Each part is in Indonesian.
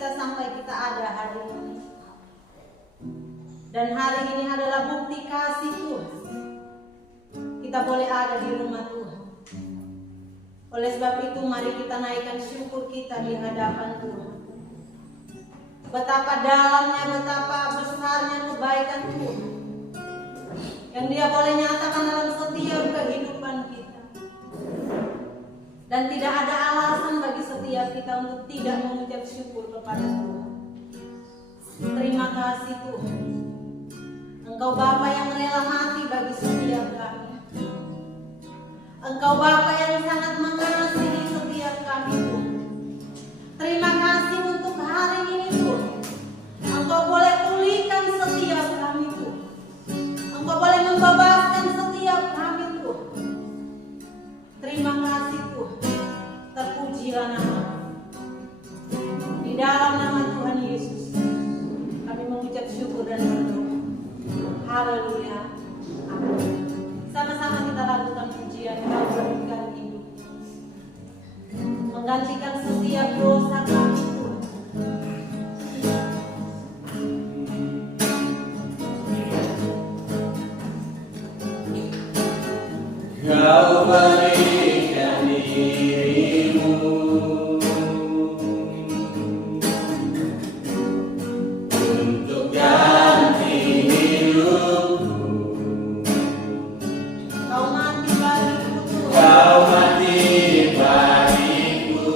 kita sampai kita ada hari ini. Dan hari ini adalah bukti kasih Tuhan. Kita boleh ada di rumah Tuhan. Oleh sebab itu mari kita naikkan syukur kita di hadapan Tuhan. Betapa dalamnya, betapa besarnya kebaikan Tuhan yang Dia boleh nyatakan dalam setiap kehidupan kita. Dan tidak ada alasan bagi setiap kita untuk tidak mengucap syukur kepada Tuhan. Terima kasih Tuhan. Engkau Bapa yang rela mati bagi setiap kami. Engkau Bapa yang sangat mengasihi setiap kami Tuhan. Terima kasih untuk hari ini Tuhan. Engkau boleh pulihkan setiap kami Tuhan. Engkau boleh membebaskan setiap kami Tuhan. Terima kasih Tuhan. Terpujilah nama. Di dalam nama Tuhan Yesus kami mengucap syukur dan berdoa. Haleluya. Amin. Sama-sama kita lakukan pujian Kau berikan hidup, menggantikan setiap dosa kami Tuhan. Kau berikan dirimu untuk ganti hidupku. Kau mati bagiku Tuhan. Kau mati bagiku.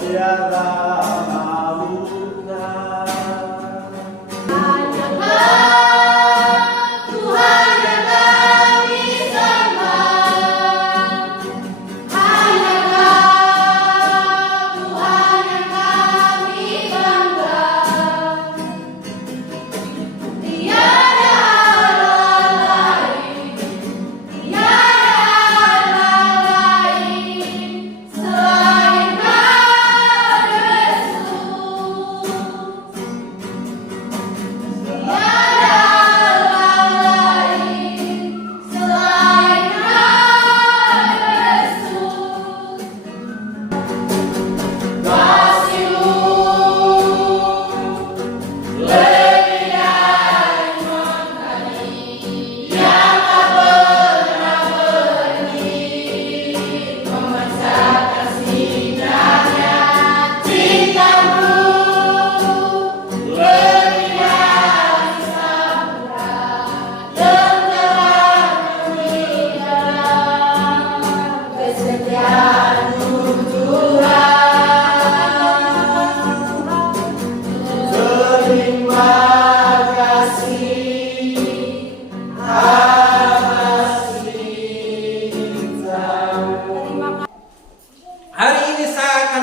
tiada lautan.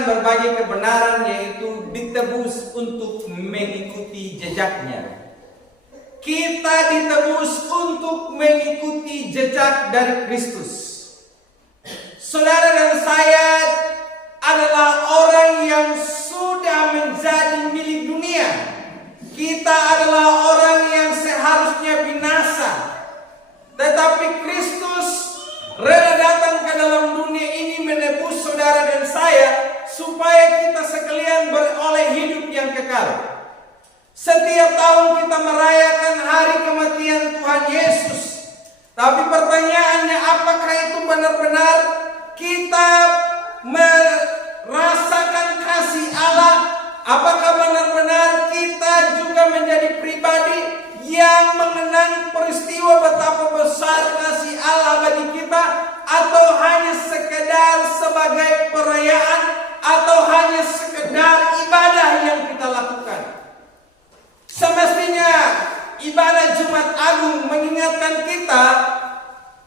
Berbagi kebenaran, yaitu ditebus untuk mengikuti jejaknya. Kita ditebus untuk mengikuti jejak dari Kristus. Saudara dan saya adalah orang yang sudah menjadi milik dunia. Kita adalah orang yang seharusnya binasa, tetapi Kristus rela datang ke dalam dunia ini menebus saudara dan saya, supaya kita sekalian beroleh hidup yang kekal. Setiap tahun kita merayakan hari kematian Tuhan Yesus. Tapi pertanyaannya, apakah itu benar-benar kita merasakan kasih Allah? Apakah benar-benar kita juga menjadi pribadi yang mengenang peristiwa betapa besar kasih Allah bagi kita? Atau hanya sekedar sebagai perayaan? Atau hanya sekedar ibadah yang kita lakukan? Semestinya ibadah Jumat Agung mengingatkan kita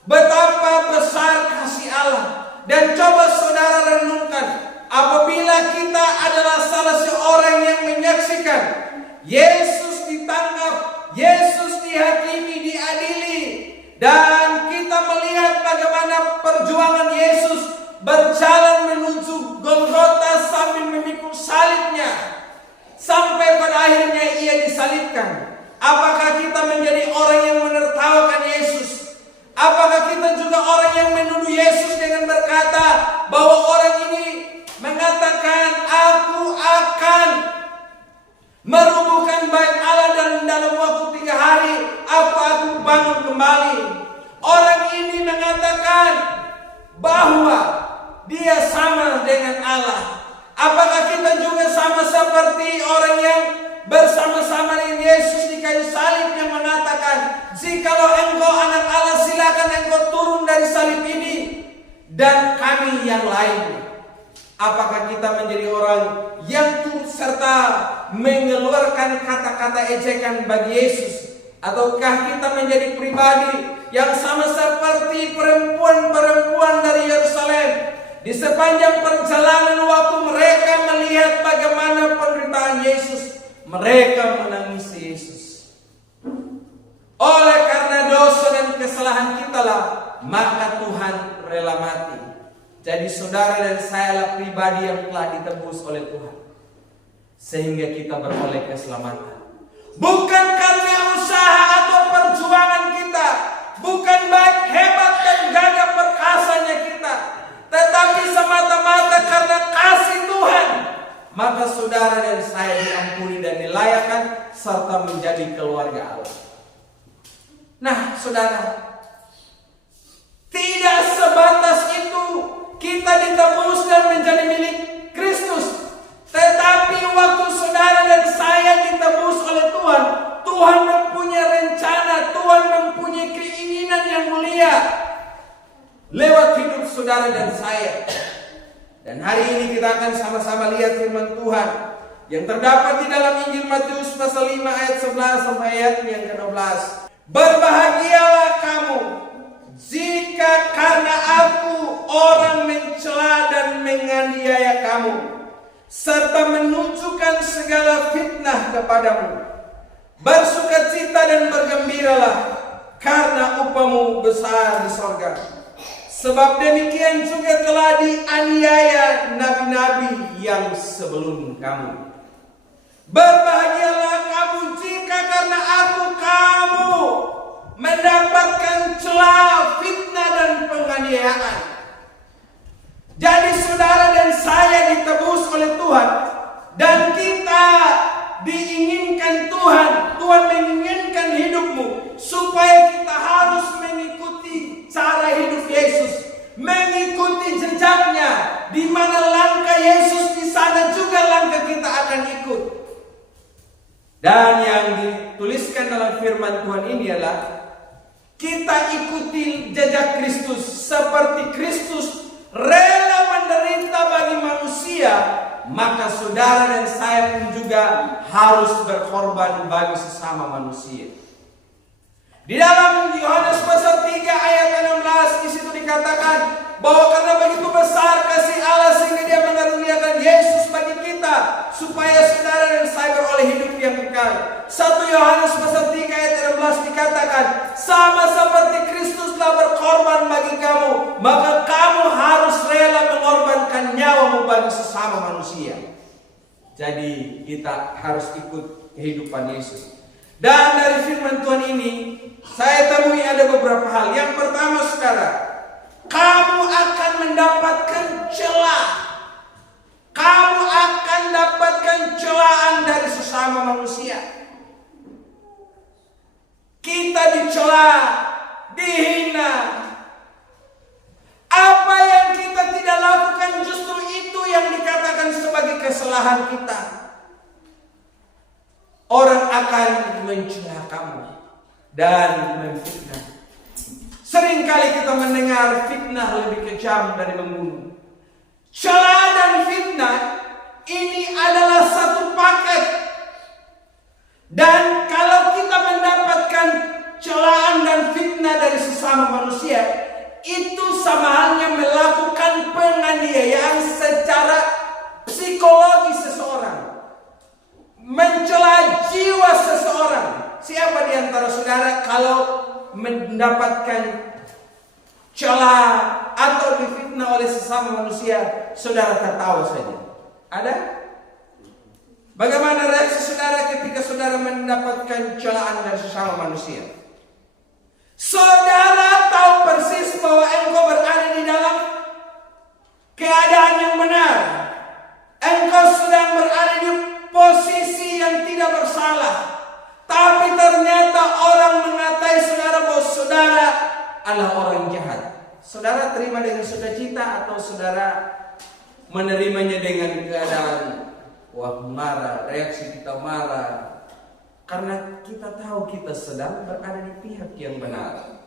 betapa besar kasih Allah. Dan coba saudara renungkan, apabila kita adalah salah seorang yang menyaksikan Yesus ditangkap, Yesus dihakimi, diadili, dan kita melihat bagaimana perjuangan Yesus berjalan menuju Golgota sambil memikul salibnya sampai pada akhirnya ia disalibkan. Apakah kita menjadi orang yang menertawakan Yesus? Apakah kita juga orang yang menuduh Yesus dengan berkata bahwa orang ini mengatakan, aku akan merubuhkan bait Allah dan dalam waktu 3 hari aku bangun kembali. Orang ini mengatakan bahwa dia sama dengan Allah. Apakah kita juga sama seperti orang yang bersama-sama dengan Yesus di kayu salib yang mengatakan, jikalau engkau anak Allah, silakan engkau turun dari salib ini dan kami yang lain. Apakah kita menjadi orang yang turut serta mengeluarkan kata-kata ejekan bagi Yesus? Ataukah kita menjadi pribadi yang sama seperti perempuan-perempuan dari Yerusalem? Di sepanjang perjalanan waktu mereka melihat bagaimana penderitaan Yesus, mereka menangisi Yesus. Oleh karena dosa dan kesalahan kita lah, maka Tuhan rela mati. Jadi saudara dan saya lah pribadi yang telah ditebus oleh Tuhan, sehingga kita beroleh keselamatan. Bukan karena usaha atau perjuangan kita, bukan baik hebat dan gagah perkasanya kita, tetapi semata-mata karena kasih Tuhan, maka saudara dan saya diampuni dan dilayakkan serta menjadi keluarga Allah. Nah, saudara, tidak sebatas itu kita ditebus dan menjadi milik Kristus, tetapi waktu saudara dan saya ditebus oleh Tuhan, Tuhan mempunyai rencana, Tuhan mempunyai keinginan yang mulia lewat hidup saudara dan saya. Dan hari ini kita akan sama-sama lihat lihat firman Tuhan yang terdapat di dalam Injil Matius pasal 5 ayat 11 sampai ayat yang ke-12. Berbahagialah kamu jika karena aku orang mencela dan menganiaya kamu, serta menunjukkan segala fitnah kepadamu. Bersukacita dan bergembiralah, karena upahmu besar di sorga. Sebab demikian juga telah dianiaya nabi-nabi yang sebelum kamu. Berbahagialah kamu jika karena kamu mendapatkan celah, fitnah dan penganiayaan. Jadi saudara dan saya ditebus oleh Tuhan, dan kita diinginkan Tuhan menginginkan hidupmu supaya kita harus mengikuti cara hidup Yesus, mengikuti jejaknya. Di mana langkah Yesus, di sana juga langkah kita akan ikut. Dan yang dituliskan dalam firman Tuhan ini adalah kita ikuti jejak Kristus, seperti Kristus rela menderita bagi manusia, maka saudara dan saya pun juga harus berkorban bagi sesama manusia. Di dalam Yohanes pasal 3 ayat 16 di situ dikatakan bahwa karena begitu besar kasih Allah sehingga Dia mengaruniakan Yesus bagi kita supaya saudara dan saya beroleh hidup yang kekal. 1 Yohanes pasal 3 ayat 16 dikatakan, sama seperti Kristus telah berkorban bagi kamu, maka kamu harus rela mengorbankan nyawamu bagi sesama manusia. Jadi kita harus ikut kehidupan Yesus. Dan dari firman Tuhan ini saya temui ada beberapa hal. Yang pertama, saudara, kamu akan mendapatkan celah. Kamu akan dapatkan celaan dari sesama manusia. Kita dicela, dihina. Apa yang kita tidak lakukan justru itu yang dikatakan sebagai kesalahan kita. Orang akan mencela kamu dan memfitnah. Seringkali kita mendengar fitnah lebih kejam dari membunuh. Celah dan fitnah ini adalah satu paket. Dan kalau kita mendapatkan celaan dan fitnah dari sesama manusia, itu sama halnya melakukan penganiayaan secara psikologi seseorang, mencela jiwa seseorang. Siapa di antara saudara kalau mendapatkan celah atau difitnah oleh sesama manusia, saudara tertawa saja? Ada? Bagaimana reaksi saudara ketika saudara mendapatkan celaan dari sesama manusia? Saudara tahu persis bahwa engkau berada di dalam keadaan yang benar. Engkau sedang berada di posisi yang tidak bersalah. Tapi ternyata orang mengatai saudara bahwa saudara adalah orang jahat. Saudara terima dengan sukacita atau saudara menerimanya dengan keadaan wah marah, reaksi kita marah? Karena kita tahu kita sedang berada di pihak yang benar.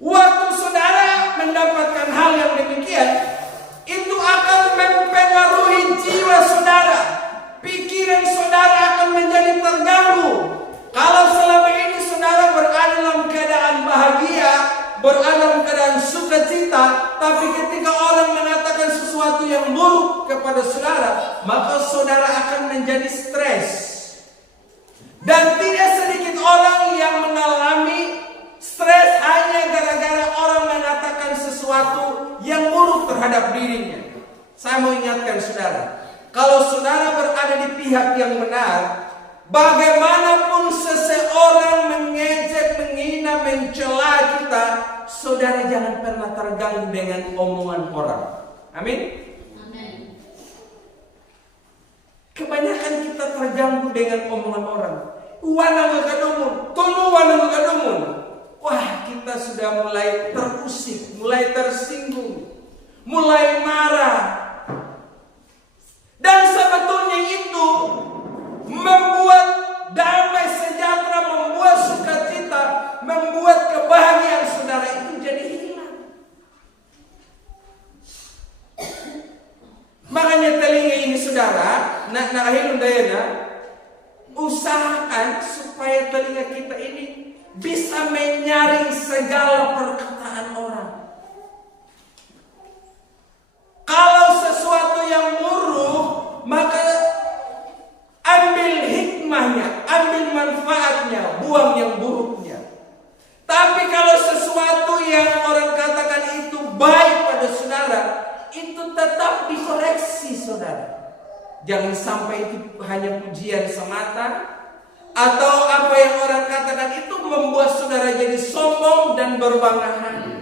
Waktu saudara mendapatkan hal yang demikian, itu akan mempengaruhi jiwa saudara. Pikiran saudara akan menjadi terganggu. Kalau selama ini saudara berada dalam keadaan bahagia, berada dalam keadaan sukacita, tapi ketika orang mengatakan sesuatu yang buruk kepada saudara, maka saudara akan menjadi stres. Dan tidak sedikit orang yang mengalami stres hanya gara-gara orang mengatakan sesuatu yang buruk terhadap dirinya. Saya mau ingatkan saudara, kalau saudara berada di pihak yang benar, bagaimanapun seseorang mengejek, menghina, mencela kita, saudara jangan pernah terganggu dengan omongan orang. Amin. Kebanyakan kita terganggu dengan omongan orang. Wanang kedumun, tulu wanang kedumun. Wah, kita sudah mulai terusik, mulai tersinggung, mulai marah. Dan sebetulnya itu membuat damai sejahtera, membuat sukacita, membuat kebahagiaan saudara itu jadi hilang. Makanya saudara, nakahilun dayana, usahakan supaya telinga kita ini bisa menyaring segala perkataan orang. Kalau sesuatu yang buruk, maka ambil hikmahnya, ambil manfaatnya, buang yang buruknya. Tapi kalau sesuatu yang orang katakan itu baik pada saudara, itu tetap dikoreksi saudara. Jangan sampai itu hanya pujian semata, atau apa yang orang katakan itu membuat saudara jadi sombong dan berbangga hati.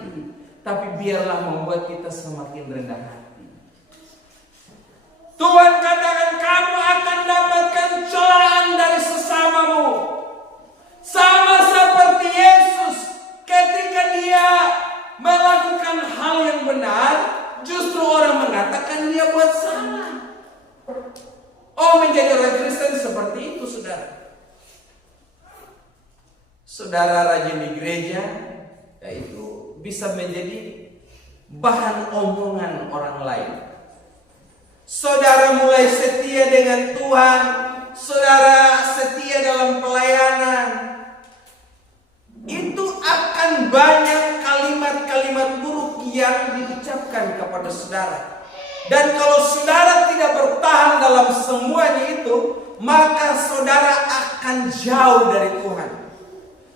Tapi biarlah membuat kita semakin rendah hati. Tuhan katakan kamu akan dapatkan celaan dari sesamamu. Sama seperti Yesus ketika dia melakukan hal yang benar, justru orang mengatakan dia buat salah. Oh, menjadi orang Kristen seperti itu saudara. Saudara rajin di gereja, yaitu bisa menjadi bahan omongan orang lain. Saudara mulai setia dengan Tuhan, saudara setia dalam pelayanan, itu akan banyak kalimat-kalimat buruk yang diucapkan kepada saudara. Dan kalau saudara tidak bertahan dalam semuanya itu, maka saudara akan jauh dari Tuhan.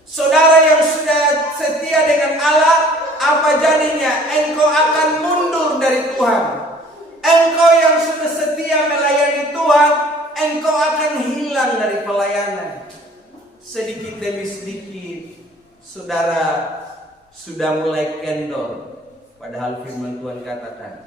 Saudara yang sudah setia dengan Allah, apa jadinya? Engkau akan mundur dari Tuhan. Engkau yang sudah setia melayani Tuhan, engkau akan hilang dari pelayanan. Sedikit demi sedikit, saudara sudah mulai kendor. Padahal firman Tuhan katakan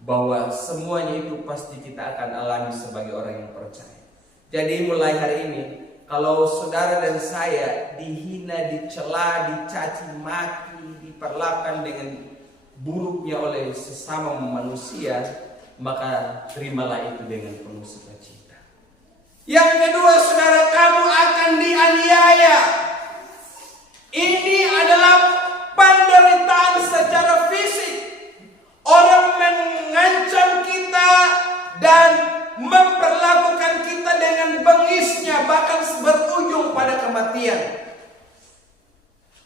bahwa semuanya itu pasti kita akan alami sebagai orang yang percaya. Jadi mulai hari ini, kalau saudara dan saya dihina, dicela, dicaci maki, diperlakukan dengan buruknya oleh sesama manusia, maka terimalah itu dengan penuh sukacita. Yang kedua, saudara, kamu akan dianiaya. Ini adalah penderitaan secara fisik. Orang mengancam kita dan memperlakukan kita dengan bengisnya, bahkan berujung pada kematian.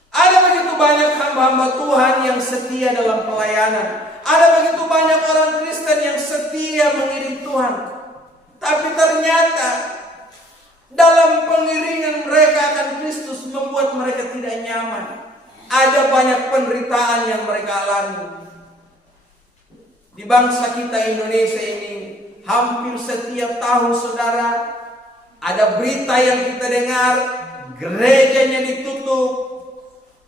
Ada begitu banyak hamba-hamba Tuhan yang setia dalam pelayanan. Ada begitu banyak orang Kristen yang setia mengiring Tuhan. Tapi ternyata dalam pengiringan mereka akan Kristus membuat mereka tidak nyaman. Ada banyak penderitaan yang mereka alami. Di bangsa kita Indonesia ini, hampir setiap tahun saudara, ada berita yang kita dengar, gerejanya ditutup,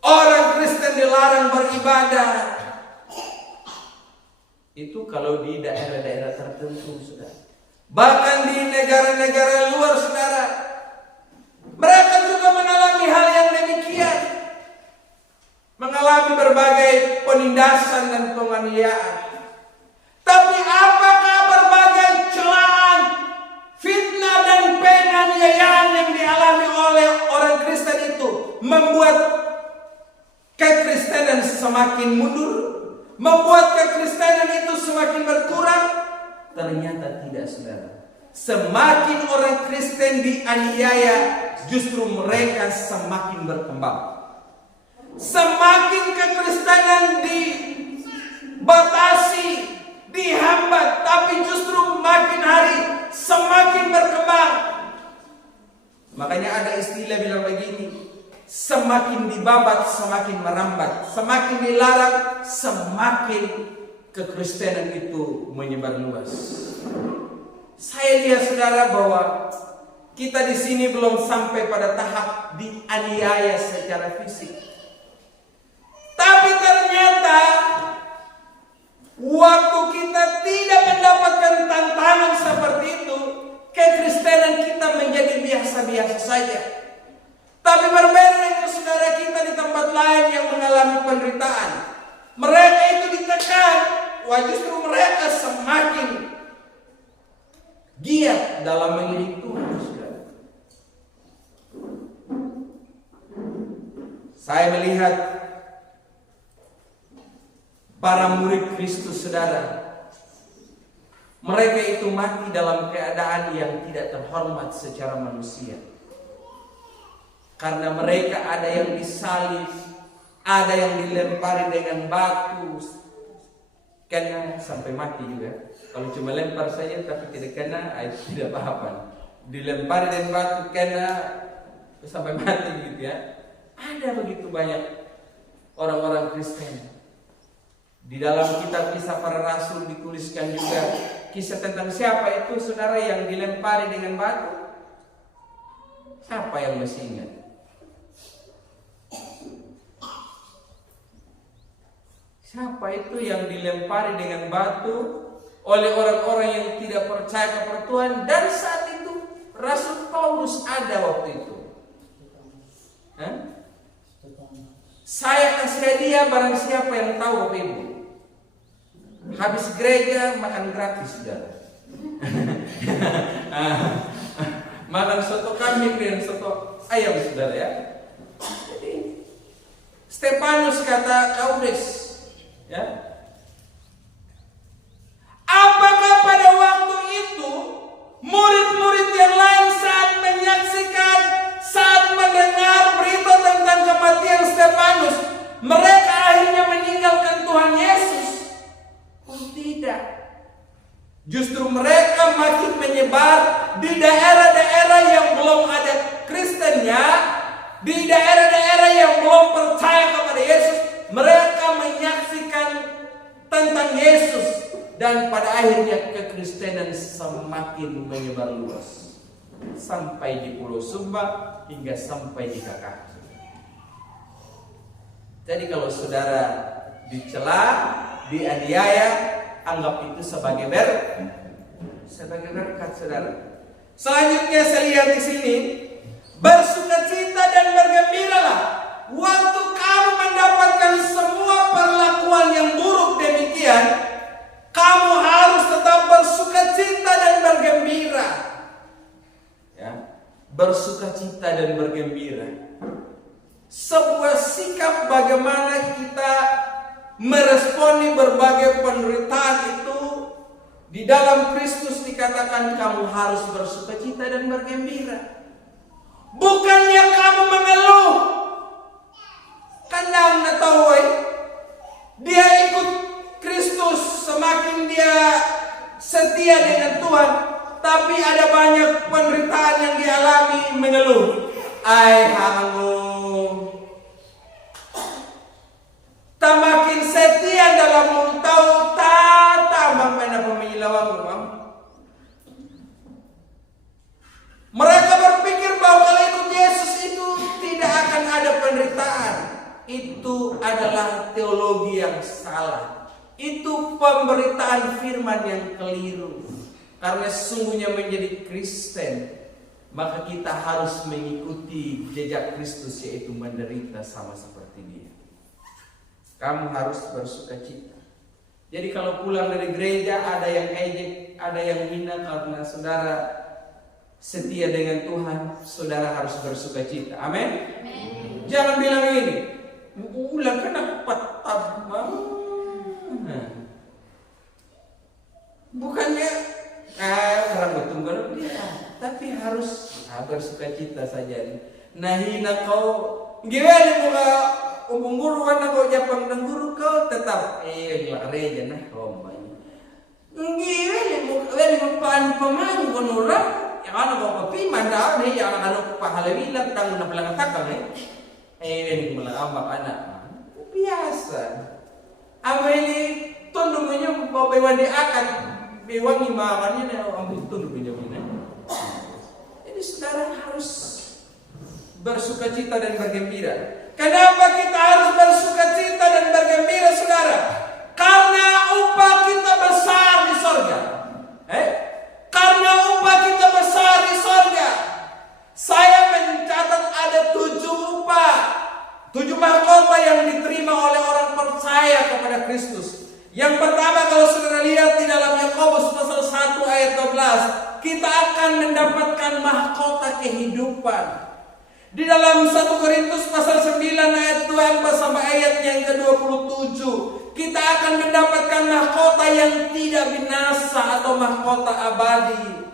orang Kristen dilarang beribadah. Itu kalau di daerah-daerah tertentu, saudara. Bahkan di negara-negara luar, saudara, mereka juga mengalami hal yang demikian. Mengalami berbagai penindasan dan penganiayaan. Tapi apakah berbagai celaan, fitnah dan penganiayaan yang dialami oleh orang Kristen itu membuat kekristenan semakin mundur, membuat kekristenan itu semakin berkurang? Ternyata tidak, saudara. Semakin orang Kristen dianiaya, justru mereka semakin berkembang. Semakin kekristenan dibatasi, dihambat, tapi justru makin hari semakin berkembang. Makanya ada istilah bilang begini, semakin dibabat semakin merambat, semakin dilarang semakin kekristenan itu menyebar luas. Saya lihat saudara bahwa kita di sini belum sampai pada tahap dianiaya secara fisik. Tapi ternyata waktu kita tidak mendapatkan tantangan seperti itu, kekristenan kita menjadi biasa-biasa saja. Tapi berbeda dengan saudara kita di tempat lain yang mengalami penderitaan. Mereka itu ditekan, justru mereka semakin giat dalam mengiring Tuhan, saudara. Saya melihat para murid Kristus, saudara, Mereka itu mati dalam keadaan yang tidak terhormat secara manusia. Karena mereka ada yang disalib, ada yang dilempari dengan batu, kena sampai mati juga. Kalau cuma lempar saja tapi tidak kena, itu tidak apa-apa. Dilempari dengan batu kena sampai mati gitu ya. Ada begitu banyak orang-orang Kristen. Di dalam kitab Kisah Para Rasul dituliskan juga kisah tentang siapa itu saudara yang dilempari dengan batu. Siapa yang masih ingat? Siapa itu yang dilempari dengan batu oleh orang-orang yang tidak percaya kepada Tuhan? Dan saat itu Rasul Paulus ada waktu itu. Hah? Saya kasih hadiah barang siapa yang tahu Bapak Ibu. Habis gereja makan gratis saudara. Makan soto kambing dan soto ayam saudara ya. Jadi Stefanus kata Kaudes ya. Apakah pada waktu itu murid-murid yang lain saat menyaksikan, saat mendengar berita tentang kematian Stefanus, mereka akhirnya meninggalkan Tuhan Yesus? Oh tidak. Justru mereka makin menyebar di daerah-daerah yang belum ada Kristennya, di daerah-daerah yang belum percaya kepada Yesus. Mereka menyaksikan tentang Yesus, dan pada akhirnya kekristenan semakin menyebar luas sampai di Pulau Sumba hingga sampai di KKP. Jadi kalau saudara dicela, dianiaya, anggap itu sebagai berkat saudara. Selanjutnya saya lihat di sini, bersukacita dan bergembiralah waktu kamu mendapatkan semua perlakuan yang buruk demikian. Kamu harus tetap bersukacita dan bergembira. Ya, bersukacita dan bergembira. Sebuah sikap bagaimana kita meresponi berbagai penderitaan itu. Di dalam Kristus dikatakan kamu harus bersukacita dan bergembira. Bukannya kamu mengeluh. Kandang natawai. Dia ikut Kristus, semakin dia setia dengan Tuhan, tapi ada banyak penderitaan yang dialami, mengeluh. Ai hangu. Tamakin setia dalam muntau tambang pena pemilawang rumah. Mereka berpikir bahwa kalau ikut Yesus itu tidak akan ada penderitaan. Itu adalah teologi yang salah. Itu pemberitaan firman yang keliru. Karena sesungguhnya menjadi Kristen, maka kita harus mengikuti jejak Kristus, yaitu menderita sama seperti Dia. Kamu harus bersukacita. Jadi kalau pulang dari gereja ada yang ejek, ada yang hina karena saudara setia dengan Tuhan, saudara harus bersukacita. Amin. Jangan bilang ini, ulang kan aku patah. Bukannya orang bertunggal dia, tapi harus bersukacita saja. Nah hina kau, gimana muka umum guru kan kau japang dan guru kau tetap gereja nah kau main. Gimana muka pemain konura, yang anak kau papi mandau nih, yang anak pahala bilang tanggung nak pelangan takang ini malah ambak anak biasa. Ameli tundungnya bawa bewandi akan bewangi makannya nih ambil tundungnya ini. Jadi saudara harus bersukacita dan bergembira. Kenapa kita harus bersukacita dan bergembira saudara? Karena upah kita besar di sorga. Karena upah kita besar di sorga. Saya mencatat ada 7 upah, 7 mahkota yang diterima oleh orang percaya kepada Kristus. Yang pertama kalau saudara lihat di dalam Yakobus pasal 1 ayat 12, kita akan mendapatkan mahkota kehidupan. Di dalam 1 Korintus pasal 9 ayat 24 sampai ayat yang ke-27, kita akan mendapatkan mahkota yang tidak binasa atau mahkota abadi.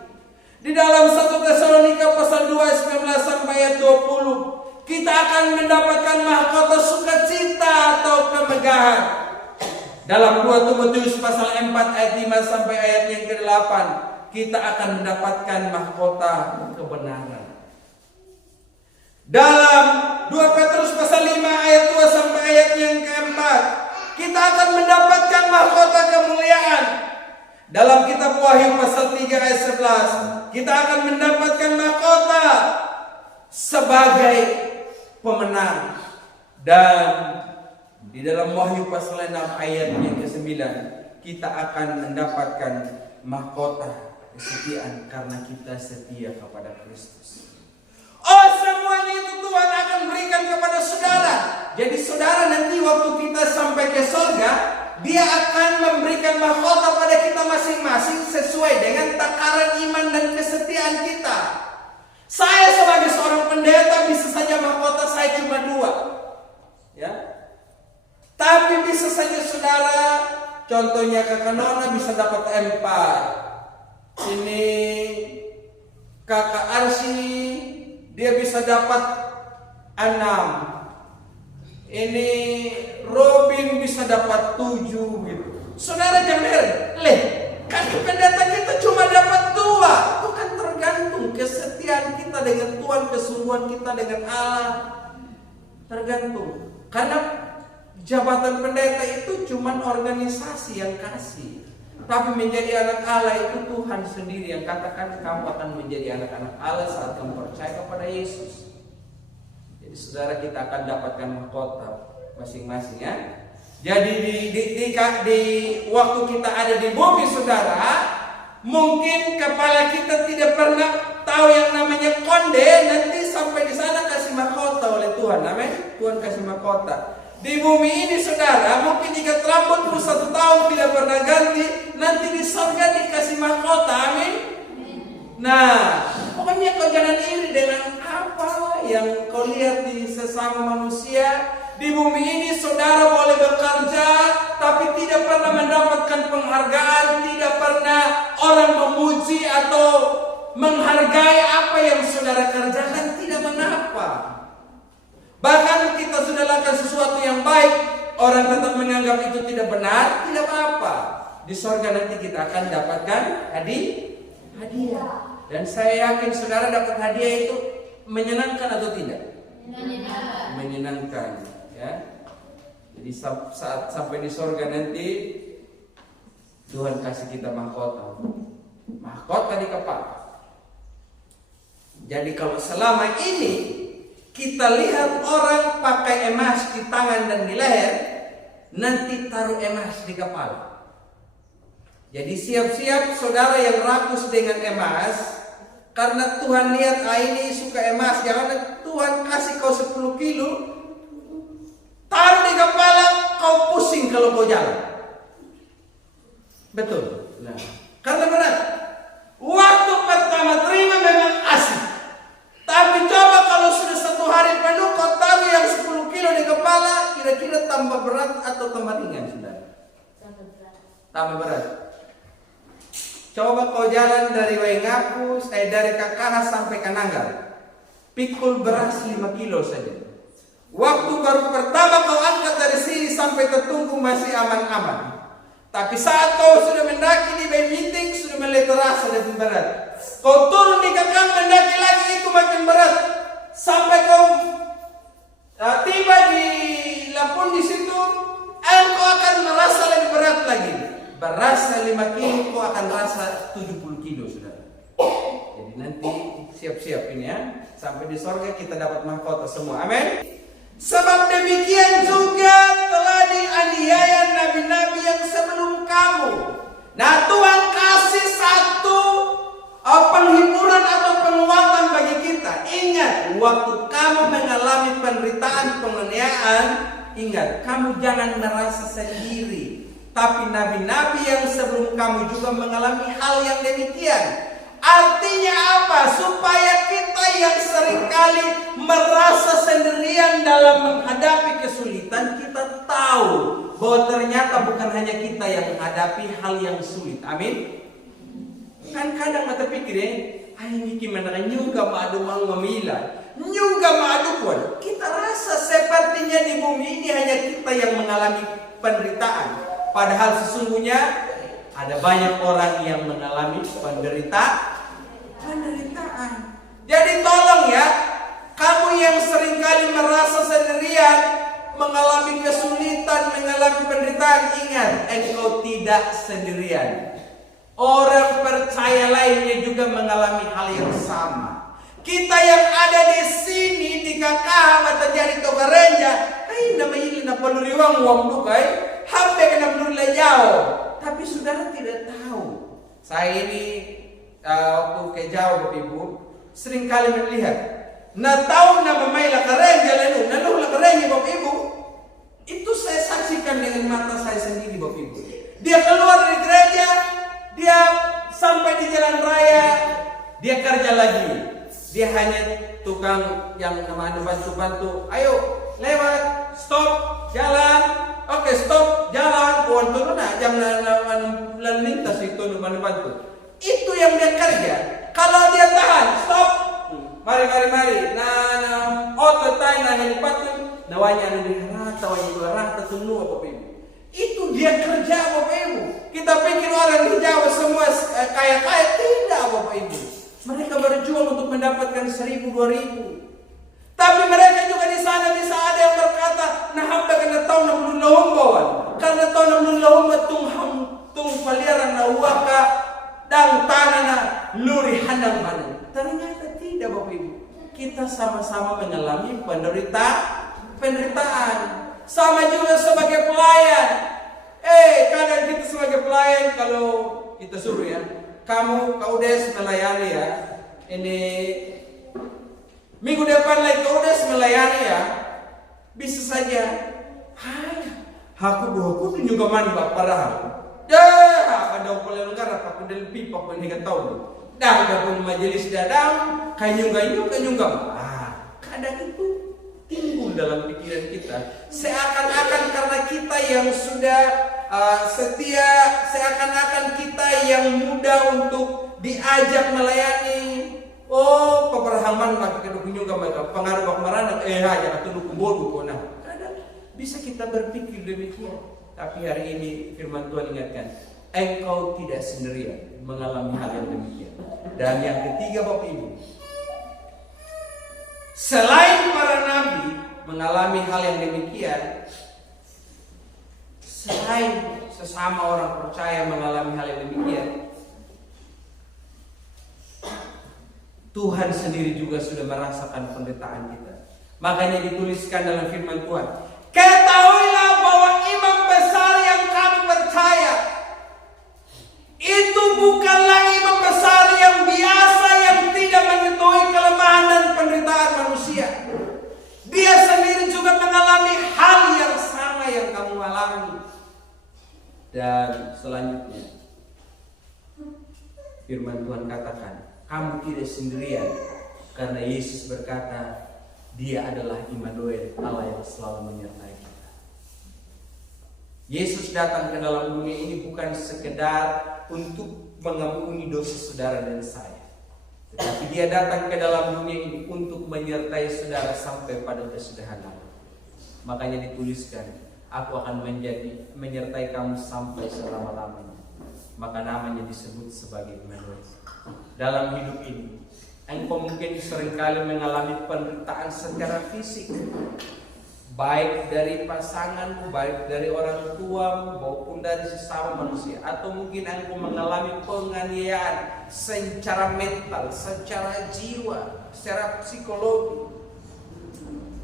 Di dalam 1 Tesalonika pasal 2 ayat 19 sampai ayat 20, kita akan mendapatkan mahkota sukacita atau kemegahan. Dalam 2 Timotius pasal 4 ayat 5 sampai ayat yang ke-8, kita akan mendapatkan mahkota kebenaran. Dalam 2 Petrus pasal 5 ayat 2 sampai ayat yang ke-4, kita akan mendapatkan mahkota kemuliaan. Dalam kitab Wahyu pasal 3 ayat 11, kita akan mendapatkan mahkota sebagai pemenang. Dan di dalam Wahyu pasal 6 ayat yang ke-9, kita akan mendapatkan mahkota kesetiaan karena kita setia kepada Kristus. Oh, semuanya itu Tuhan akan berikan kepada saudara. Jadi saudara nanti waktu kita sampai ke surga, Dia akan memberikan mahkota pada kita masing-masing sesuai dengan takaran iman dan kesetiaan kita. Saya sebagai seorang pendeta bisa saja mahkota saya cuma 2. Ya. Tapi bisa saja saudara, contohnya Kakak Nona bisa dapat 4. Ini Kakak Arsi, dia bisa dapat 6. Ini Robin bisa dapat 7 gitu. Saudara jangan heran, kan pendeta kita cuma dapat 2. Itu kan tergantung kesetiaan kita dengan Tuhan, kesungguhan kita dengan Allah. Tergantung. Karena jabatan pendeta itu cuma organisasi yang kasih. Tapi menjadi anak Allah itu Tuhan sendiri yang katakan kamu akan menjadi anak-anak Allah saat kamu percaya kepada Yesus. Jadi saudara, kita akan dapatkan mahkota masing-masing ya. Jadi di waktu kita ada di bumi saudara, mungkin kepala kita tidak pernah tahu yang namanya konde. Nanti sampai di sana kasih mahkota oleh Tuhan. Amin. Tuhan kasih mahkota. Di bumi ini saudara, mungkin ikat rambut 1 tahun tidak pernah ganti, nanti di surga dikasih mahkota. Amin. Nah, pokoknya kau jangan iri dengan apa yang kau lihat di sesama manusia. Di bumi ini saudara boleh bekerja, tapi tidak pernah mendapatkan penghargaan, tidak pernah orang memuji atau menghargai apa yang saudara kerjakan, tidak mengapa. Bahkan kita sudah lakukan sesuatu yang baik, orang tetap menganggap itu tidak benar, tidak apa-apa. Di surga nanti kita akan dapatkan hadiah. Dan saya yakin saudara dapat hadiah itu menyenangkan atau tidak? Menyenangkan, ya. Jadi saat sampai di surga nanti Tuhan kasih kita mahkota di kepala. Jadi kalau selama ini kita lihat orang pakai emas di tangan dan di leher, nanti taruh emas di kepala. Jadi siap-siap saudara yang rakus dengan emas, karena Tuhan lihat ini suka emas, jangan Tuhan kasih kau 10 kilo, taruh di kepala, kau pusing kalau kau jalan. Betul. Nah, karena berat. Waktu pertama terima memang asik. Tapi coba kalau sudah 1 hari penuh kau taruh yang 10 kilo di kepala, kira-kira tambah berat atau tambah ringan saudara? Tambah berat. Coba kau jalan dari Waingapu, dari KKH sampai Kananggal, pikul beras 5 kilo saja. Waktu baru pertama kau angkat dari sini sampai Tetunggu masih aman-aman. Tapi saat kau sudah mendaki di Bay Meeting, sudah mulai terasa lebih berat. Kau turun di Kakang mendaki lagi, itu makin berat. Sampai kau tiba di Lapun di situ, kau akan merasa lebih berat lagi. Berasa 5 kilo, kau akan rasa 70 kilo saudara. Jadi nanti siap-siap ini ya. Sampai di surga kita dapat mahkota semua. Amin. Sebab demikian juga telah dianiaya nabi-nabi yang sebelum kamu. Nah, Tuhan kasih satu penghiburan atau penguatan bagi kita. Ingat, waktu kamu mengalami penderitaan, penganiayaan, ingat, kamu jangan merasa sendiri. Tapi nabi-nabi yang sebelum kamu juga mengalami hal yang demikian. Artinya apa? Supaya kita yang seringkali merasa sendirian dalam menghadapi kesulitan, kita tahu bahwa ternyata bukan hanya kita yang menghadapi hal yang sulit. Amin. Kan kadang mata pikir ini gimana juga madu mau memila, juga madu pun. Kita rasa sepertinya di bumi ini hanya kita yang mengalami penderitaan. Padahal sesungguhnya ada banyak orang yang mengalami penderitaan. Jadi tolong ya, kamu yang seringkali merasa sendirian, mengalami kesulitan, mengalami penderitaan, ingat, engkau tidak sendirian. Orang percaya lainnya juga mengalami hal yang sama. Kita yang ada di sini di KKH terjadi Togarenja, nama ini na peluriwang uang dukai, hampir kena peluri jauh. Tapi saudara tidak tahu. Saya ini waktu ke jauh Bapak Ibu, seringkali melihat. Nah tahu nama maila Karenja lalu, naluh la Karenja Bapak Ibu. Itu saya saksikan dengan mata saya sendiri Bapak Ibu. Dia keluar dari gereja, dia sampai di jalan raya, dia kerja lagi. Dia hanya tukang yang namanya bantu-bantu. Ayo lewat, stop, jalan. Oke, stop, jalan. Puan turun jam lalu lintas itu bantu. Itu yang dia kerja. Kalau dia tahan, stop. Mari. Nah, otot tayo na patun. Nawanya ada di rata, rata semua Bapak Ibu. Itu dia kerja Bapak Ibu. Kita pikir orang di Jawa semua kaya-kaya, tidak Bapak Ibu. Mereka berjuang untuk mendapatkan 1.000, 2.000. Tapi mereka juga di sana bisa ada yang berkata, nah hamba kena tahu na belum lahumbawan. Karena tahu na belum lahumba tung paliaran na waka dang tanah na luri handang handang. Ternyata tidak Bapak Ibu. Kita sama-sama mengalami penderitaan. Sama juga sebagai pelayan. Kadang kita sebagai pelayan kalau kita suruh ya, kau des melayani ya. Ini minggu depan lagi kau des melayani ya. Bisa saja. Aku juga mandi parah. Ada pelayan negara pakai dari pipa pun hingga tahu. Dah pun majelis dadang, kanyung. Kadang itu timbul dalam pikiran kita. Seakan-akan karena kita yang sudah setia, seakan-akan kita yang mudah untuk diajak melayani. Peperahaman maka kedukun juga mereka pengaruh bak marana aja atau dukun bodoh kona. Kadang bisa kita berpikir demikian. Tapi hari ini firman Tuhan ingatkan, engkau tidak sendirian mengalami hal yang demikian. Dan yang ketiga Bapak Ibu, selain para nabi mengalami hal yang demikian, selain sesama orang percaya mengalami hal yang demikian, Tuhan sendiri juga sudah merasakan penderitaan kita. Makanya dituliskan dalam firman Tuhan, ketahuilah bahwa imam besar yang kami percaya itu bukanlah imam besar yang biasa, yang tidak mengetahui kelemahan dan penderitaan manusia. Dia sendiri juga mengalami hal yang sama yang kamu alami. Dan selanjutnya firman Tuhan katakan, kamu tidak sendirian, karena Yesus berkata, Dia adalah Immanuel, Allah yang selalu menyertai kita. Yesus datang ke dalam dunia ini bukan sekedar untuk mengampuni dosa saudara dan saya, tetapi Dia datang ke dalam dunia ini untuk menyertai saudara sampai pada kesudahan Allah. Makanya dituliskan, aku akan menyertai kamu sampai selama-lamanya. Maka namanya disebut sebagai Immanuel. Dalam hidup ini, engkau mungkin seringkali mengalami penderitaan secara fisik, baik dari pasanganmu, baik dari orang tuamu, maupun dari sesama manusia. Atau mungkin engkau mengalami penganiayaan secara mental, secara jiwa, secara psikologi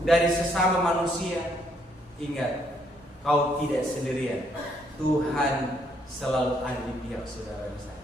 dari sesama manusia. Ingat, kau tidak sendirian. Tuhan selalu ada di pihak saudara dan saya.